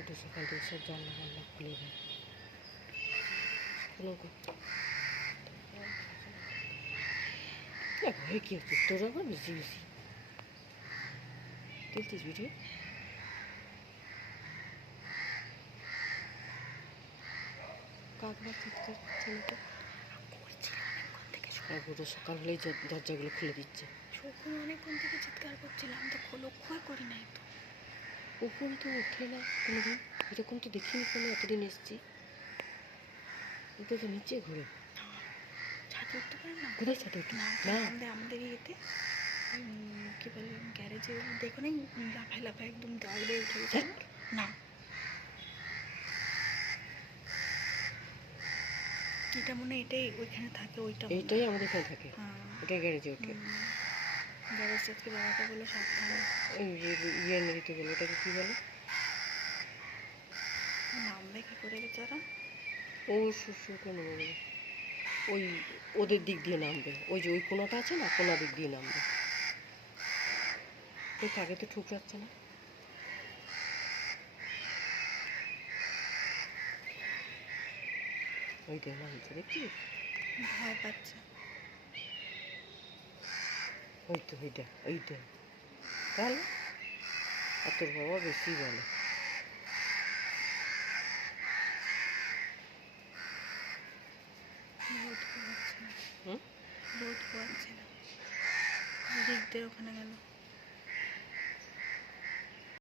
উঠে সকাল থেকে সব জানলা জানলা খুলে দেয়। ভয় কী হচ্ছে তোর আবার বেশি বেশি খেলতিস ভিডিও। কাকবার চিৎকার করছে না তো পুরো সকাল হলেই দরজাগুলো খুলে দিচ্ছে। সকালে অনেকক্ষণ থেকে চিৎকার করছিলাম তো লক্ষ্যই করি নাই তো। উপরে তো ওঠে না কোনোদিন, এরকম তো দেখিনি কোনো, এতদিন এসছি ওটা তো নিচে ঘুরে। ছাদে উঠতে পারে না? কোথায় ছাদে উঠে? না আমাদের ইয়েতে কী বলে গ্যারেজে দেখো না, লাফায় লাফায় একদম দাউড়ে উঠে গেছে না। এটা মনে হয় এটাই ওইখানে থাকে, এইটাই আমাদের এখানে থাকে। হ্যাঁ ওটাই গ্যারেজে ওঠে। গ্যারেজ আজকে বাবাকে বলে সাবধানে ইয়ে নিতে বলে, ওটাকে কী বলে? নামবে কী করে বেচারা? ও শুশুকে নেমে যাবে, ওই ওদের দিক দিয়ে নামবে, ওই যে ওই কোনাটা আছে না, কোনা দিক দিয়ে নামবে। ওই আগে তো ঠুকরাচ্ছে না। ওইটা নামছে দেখছিস? ভয় পাচ্ছে। ওই তো এইটা তাহলে আর তোর বাবা বেশি বলে। রোদ পোয়াচ্ছে না, হুম, রোদ পোয়াচ্ছে না, দিক দিয়ে ওখানে গেল।